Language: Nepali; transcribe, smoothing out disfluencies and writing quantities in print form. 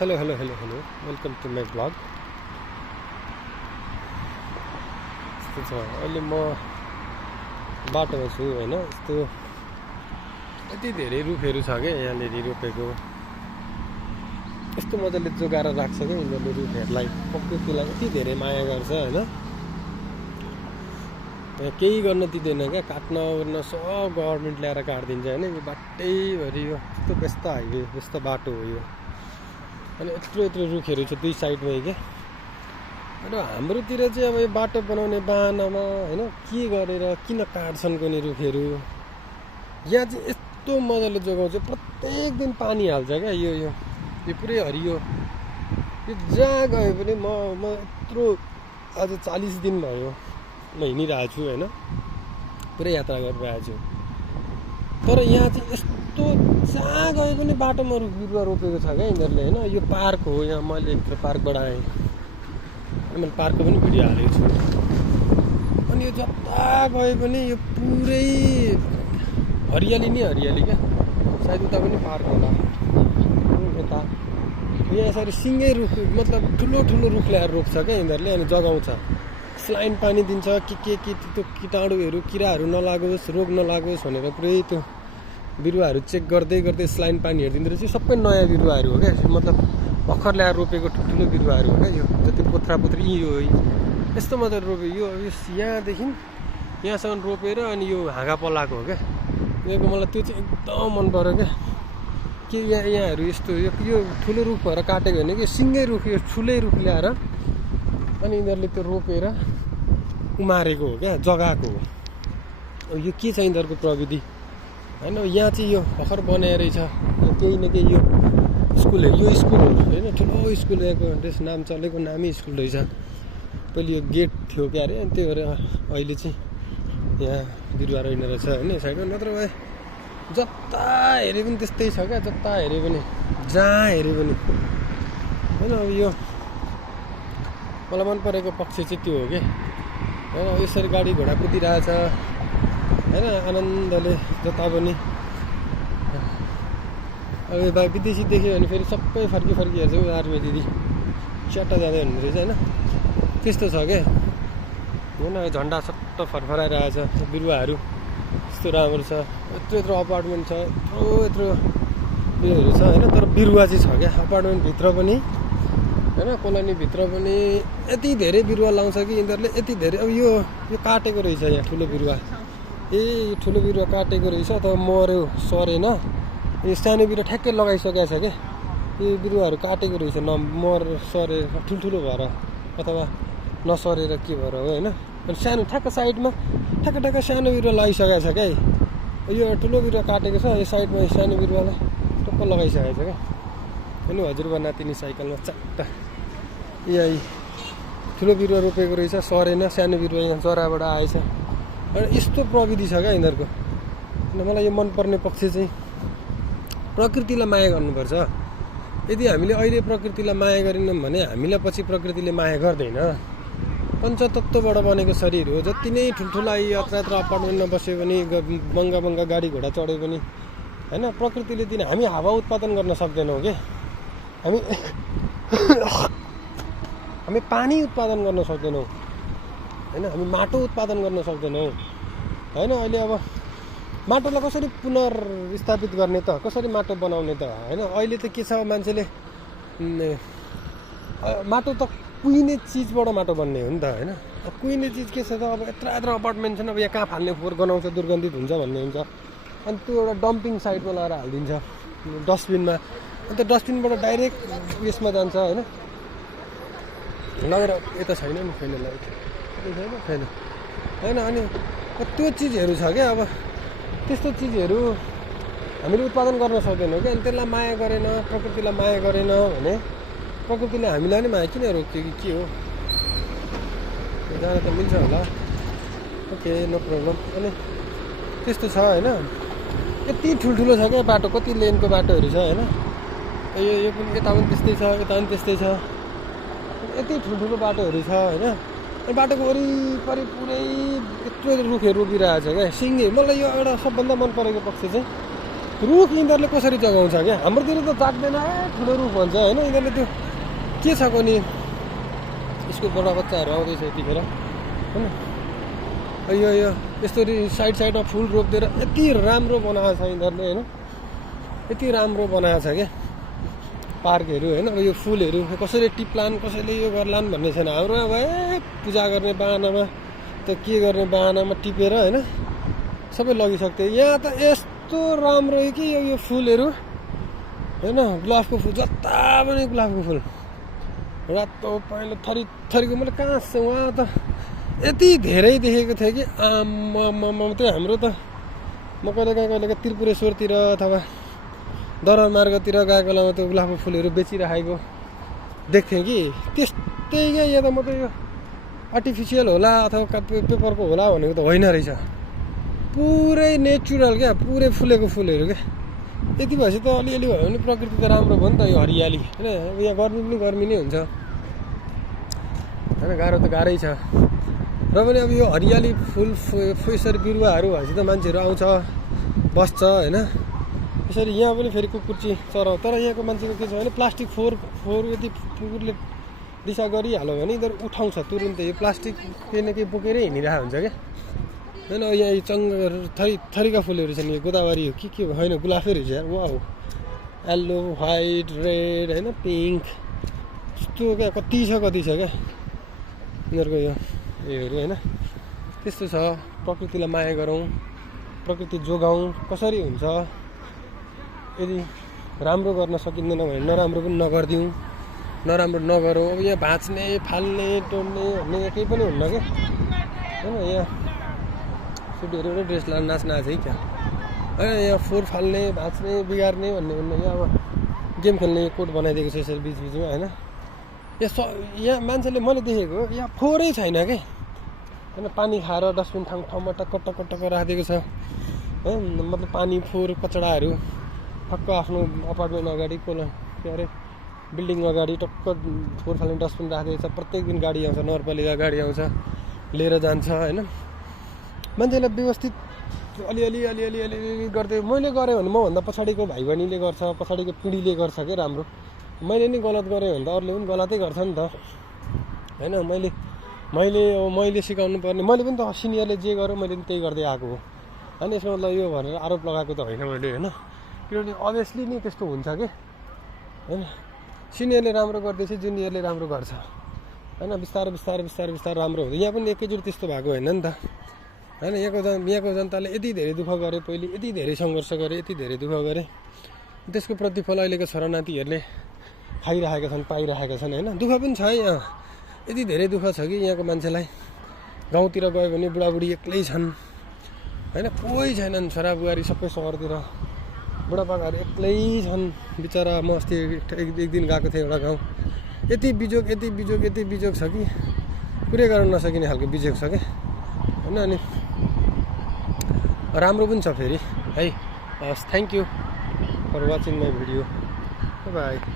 Hello hello hello hello welcome to my blog. यस्तो छ अहिले म बाटोमा छु होइन। यस्तो यति धेरै रुखहरू छ क्या यहाँनिर रोपेको। यस्तो मजाले जोगाएर राख्छ क्या यिनीहरूले रुखहरूलाई, प्रकृतिलाई यति धेरै माया गर्छ होइन। केही गर्न दिँदैन क्या, काट्न ओर्न सब गभर्मेन्ट ल्याएर काटिदिन्छ होइन। यो बाटैभरि यो यस्तो व्यस्त हाइवे व्यस्त बाटो हो यो। अनि यत्रो यत्रो रुखहरू छ दुई साइडमै क्या। र हाम्रोतिर चाहिँ अब यो बाटो बनाउने बाहनामा होइन के गरेर किन काट्छन् कुनै रुखहरू। यहाँ चाहिँ यस्तो मजाले जोगाउँछ, प्रत्येक दिन पानी हाल्छ क्या। यो यो यो पुरै हरियो, यो जहाँ गए पनि म यत्रो आज 40 दिन भयो म हिँडिरहेको छु होइन, पुरै यात्रा गरिरहेको छु। तर यहाँ चाहिँ यस्तो जहाँ गए पनि बाटोमा रुख बिरुवा रोपेको छ क्या यिनीहरूले होइन। यो पार्क हो, यहाँ मैले एकखेर पार्कबाट आएँ, मैले पार्कको पनि भिडियो हालेको छु। अनि यो जता गए पनि यो पुरै हरियाली नै हरियाली क्या। सायद उता पनि पार्क होला यता। यहाँ यसरी सिँगै रुख मतलब ठुलो ठुलो रुख ल्याएर रोप्छ क्या यिनीहरूले। अनि जगाउँछ, स्लाइन पानी दिन्छ के त्यो कीटाणुहरू किराहरू नलागोस्, रोग नलागोस् भनेर पुरै त्यो बिरुवाहरू चेक गर्दै गर्दै स्लाइन पानीहरू दिँदो रहेछ। सबै नयाँ बिरुवाहरू हो क्या, मतलब भर्खर ल्याएर रोपेको ठुल्ठुलो बिरुवाहरू हो क्या। यो जति पोथ्रा पोथ्री यो यस्तो मजाले रोप्यो। यो यहाँदेखि यहाँसम्म रोपेर अनि यो हाँगा पलाएको हो क्या। यहाँको मलाई त्यो चाहिँ एकदम मन पऱ्यो क्या। के यहाँहरू यस्तो यो ठुलो रुख भएर काटेको होइन कि, सिँगै रुख यो ठुलै रुख ल्याएर अनि यिनीहरूले त्यो रोपेर उमारेको हो क्या, जगाएको हो। यो के छ यिनीहरूको प्रविधि होइन। यहाँ चाहिँ यो भर्खर बनाएर छ केही न केही। यो स्कुल हो, यो स्कुल हो होइन, ठुलो स्कुल। यहाँको त्यस नाम चलेको नामै स्कुल रहेछ। पहिले यो गेट थियो क्या अरे, अनि त्यही भएर अहिले चाहिँ यहाँ बिरुवा रहेन रहेछ होइन साइडमा। नत्र भए जता हेऱ्यो पनि त्यस्तै छ क्या, जता हेऱ्यो पनि जहाँ हेऱ्यो पनि होइन। अब यो मलाई मन परेको पक्ष चाहिँ त्यो हो कि होइन, यसरी गाडी घोडा कुदिरहेछ होइन, आनन्दले जता पनि। अब यो विदेशी देख्यो भने फेरि सबै फर्की हेर्छ ऊ आर्मी दिदी च्याट्टा जाँदै हुने रहेछ होइन। त्यस्तो छ क्या होइन। झन्डा सट्ट फरफराइरहेछ, बिरुवाहरू यस्तो राम्रो छ। यत्रो यत्रो अपार्टमेन्ट छ, यत्रो उयोहरू छ होइन। तर बिरुवा चाहिँ छ क्या अपार्टमेन्टभित्र पनि होइन, कोलोनीभित्र पनि यति धेरै बिरुवा लाउँछ कि यिनीहरूले, यति धेरै। अब यो काटेको रहेछ यहाँ ठुलो बिरुवा। यो ठुलो बिरुवा काटेको रहेछ त मऱ्यो सरेन। यो सानो बिरुवा ठ्याक्कै लगाइसकेको छ क्या। यो बिरुवाहरू काटेको रहेछ, सरेर ठुल्ठुलो भएर अथवा नसरेर के भएर हो होइन। अनि सानो ठ्याक्क साइडमा ठ्याक्क सानो बिरुवा लगाइसकेको छ क्या। यो ठुलो बिरुवा काटेको छ, यो साइडमा सानो बिरुवालाई टक्क लगाइसकेको छ क्या। अनि हजुरबा नातिनी साइकलमा च्याट्टा यही ठुलो बिरुवा रोपेको रहेछ, सरेन। सानो बिरुवा यहाँ जराबाट आएछ। अनि यस्तो प्रविधि छ क्या यिनीहरूको। अनि मलाई यो मनपर्ने पक्ष चाहिँ प्रकृतिलाई माया गर्नुपर्छ। यदि हामीले अहिले प्रकृतिलाई माया गरेनौँ भने हामीलाई पछि प्रकृतिले माया गर्दैन। पञ्चतत्त्वबाट बनेको शरीर हो। जति नै ठुल्ठुला यात्रा अपार्टमेन्टमा बस्यो भने, बङ्गा गाडी घोडा चढ्यो पनि होइन, प्रकृतिले दिन हामी हावा उत्पादन गर्न सक्दैनौँ कि, हामी पानी उत्पादन गर्न सक्दैनौँ होइन, हामी माटो उत्पादन गर्न सक्दैनौँ होइन। अहिले अब माटोलाई कसरी पुनर्स्थापित गर्ने त, कसरी माटो बनाउने त होइन। अहिले त के छ, मान्छेले माटो त कुहिने चिजबाट माटो बन्ने हो नि त होइन। अब कुहिने चिज के छ त, अब यत्रो अपार्टमेन्ट छन्, अब यहाँ कहाँ फाल्ने फोहोर गनाउँछ, दुर्गन्धित हुन्छ भन्ने हुन्छ। अनि त्यो एउटा डम्पिङ साइटमा लगाएर हालिदिन्छ डस्टबिनमा। अनि त्यो डस्टबिनबाट डाइरेक्ट उयसमा जान्छ होइन, लगेर यता छैन नि छैन छैन होइन। अनि त्यो चिजहरू छ क्या। अब त्यस्तो चिजहरू हामीले उत्पादन गर्न सक्दैनौँ क्या। अनि त्यसलाई माया गरेन, प्रकृतिलाई माया गरेन भने प्रकृतिले हामीलाई नै माया किन रोक्यो कि के हो। जान त मिल्छ होला, ओके नो प्रब्लम। अनि त्यस्तो छ होइन। यति ठुल्ठुलो छ क्या बाटो, कति लेनको बाटोहरू छ होइन। यो पनि यता पनि त्यस्तै छ, यता पनि त्यस्तै छ, यति ठुल्ठुलो बाटोहरू छ होइन। अनि बाटोको वरिपरि पुरै यत्रो रुखहरू रोपिरहेको छ क्या, सिँगै। मलाई यो एउटा सबभन्दा मन परेको पक्ष चाहिँ रुख यिनीहरूले कसरी जगाउँछ क्या हाम्रोतिर त जाग्दैन ठुलो रुख भन्छ होइन यिनीहरूले त्यो के छ कोनी स्कुलबाट बच्चाहरू आउँदैछ यतिखेर होइन यो यस्तरी साइडमा फुल रोपिदिएर यति राम्रो बनाएको छ यिनीहरूले होइन यति राम्रो बनाएको छ क्या पार्कहरू होइन अब यो फुलहरू कसरी टिप्लान् कसैले यो गर्लान् भन्ने छैन हाम्रो अब पूजा गर्ने बाहनामा त के गर्ने बाहनामा टिपेर होइन सबै लगिसक्थ्यो यहाँ त यस्तो राम्रो हो कि यो फुलहरू होइन गुलाबको फुल जता पनि गुलाबको फुल रातो पहेँलो थरी थरीको मैले कहाँ उहाँ त यति धेरै देखेको थिएँ कि आम्मामा त्यो हाम्रो त म कहिलेकाहीँ त्रिपुरेश्वरतिर अथवा दरबार मार्गतिर गएको बेलामा त्यो गुलाबको फुलहरू बेचिराखेको देख्थेँ कि त्यस्तै क्या यहाँ त म त यो आर्टिफिसियल होला अथवा पेपरको होला भनेको त होइन रहेछ पुरै नेचुरल क्या पुरै फुलेको फुलहरू क्या यति भएपछि त अलिअलि भयो भने प्रकृति त राम्रो भयो नि त यो हरियाली होइन यहाँ गर्मी पनि गर्मी नै हुन्छ होइन गाह्रो त गाह्रै छ र पनि अब यो हरियाली फुल फुसर बिरुवाहरू भएपछि त मान्छेहरू आउँछ बस्छ होइन यसरी यहाँ पनि फेरि कुकुरची चराउ तर यहाँको मान्छेको के छ भने प्लास्टिक फोहोर यदि कुकुरले दिशा गरिहाल्यो भने यिनीहरू उठाउँछ तुरुन्तै यो प्लास्टिक केही न केही बोकेरै हिँडिरहेको हुन्छ क्या होइन यहाँ चङ्गहरू थरीका फुलहरू छन् यो गोदावरी हो के होइन गुलाफै रहेछ यार वाउ येल्लो व्हाइट रेड होइन पिङ्क यस्तो क्या कति छ क्या यिनीहरूको योहरू होइन त्यस्तो छ प्रकृतिलाई माया गरौँ प्रकृति जोगाउँ कसरी हुन्छ यदि राम्रो गर्न सकिँदैन भने नराम्रो पनि नगरिदिउँ नराम्रो नगरौँ अब यहाँ भाँच्ने फाल्ने टोड्ने भन्ने केही पनि हुन्न क्या होइन यहाँ सुटीहरू पनि ड्रेस लाएर नाच्न आएको छ है क्या होइन यहाँ फोहोर फाल्ने भाँच्ने बिगार्ने भन्ने यहाँ अब गेम खेल्ने कोर्ट बनाइदिएको छ यसरी बिचबिचमा होइन यहाँ मान्छेले मैले देखेको यहाँ फोहोरै छैन क्या होइन पानी खाएर डस्टबिन ठाउँमा टक्क राखिदिएको छ है मतलब पानी फोहोर कचडाहरू ठक्क आफ्नो अपार्टमेन्ट अगाडि के अरे बिल्डिङ अगाडि टक्क फोहोर फाल्ने डस्टबिन राखिदिएको छ प्रत्येक दिन गाडी आउँछ नगरपालिका गाडी आउँछ लिएर जान्छ होइन मान्छेलाई व्यवस्थित अलिअलि गर्दै मैले गरेँ भने मभन्दा पछाडिको भाइ बहिनीले गर्छ पछाडिको पिँढीले गर्छ क्या राम्रो मैले नि गलत गरेँ भने त अरूले पनि गलतै गर्छ नि त होइन मैले सिकाउनु पर्ने मैले पनि त सिनियरले जे गर्यो मैले पनि त्यही गर्दै आएको हो होइन यसको मतलब यो भनेर आरोप लगाएको त होइन मैले होइन किनभने अभियसली नै त्यस्तो हुन्छ कि होइन सिनियरले राम्रो गर्दैछ जुनियरले राम्रो गर्छ होइन बिस्तारै राम्रो हुँदै यहाँ पनि एकैचोटि त्यस्तो भएको होइन नि त होइन यहाँको जनताले यति धेरै दुःख गरे पहिले यति धेरै सङ्घर्ष गरे यति धेरै दुःख गरे त्यसको प्रतिफल अहिलेको छोरानातीहरूले खाइरहेका छन् पाइरहेका छन् होइन दुःख पनि छ यहाँ यति धेरै दुःख छ कि यहाँको मान्छेलाई गाउँतिर गयो भने बुढाबुढी एक्लै छन् होइन कोही छैनन् छोराबुहारी सबै सहरतिर बुढापाकाहरू एक्लै छन् बिचरा म अस्ति एक दिन गएको थिएँ एउटा गाउँ यति बिजोग छ कि पुरै गर्न नसकिने खालको बिजोग छ क्या होइन अनि राम्रो पनि छ फेरि है हस् thank you for watching my video by